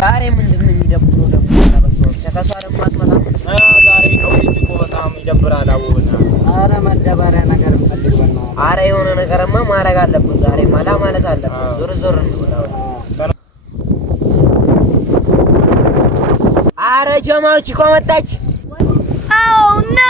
ዛሬ ምንድን ነው የሚደብረው ደግሞ? ተበስበው ተከሳረም ማጥመጣም ዛሬ ከውጭ እኮ በጣም ይደብራል። አውና አረ መደበሪያ ነገር እንፈልግ ነው። አረ የሆነ ነገርማ ማድረግ አለብን ዛሬ ማላ ማለት አለብን። ዞር ዞር እንበላው። አረ ጀማው ቺኮ መጣች። Oh no!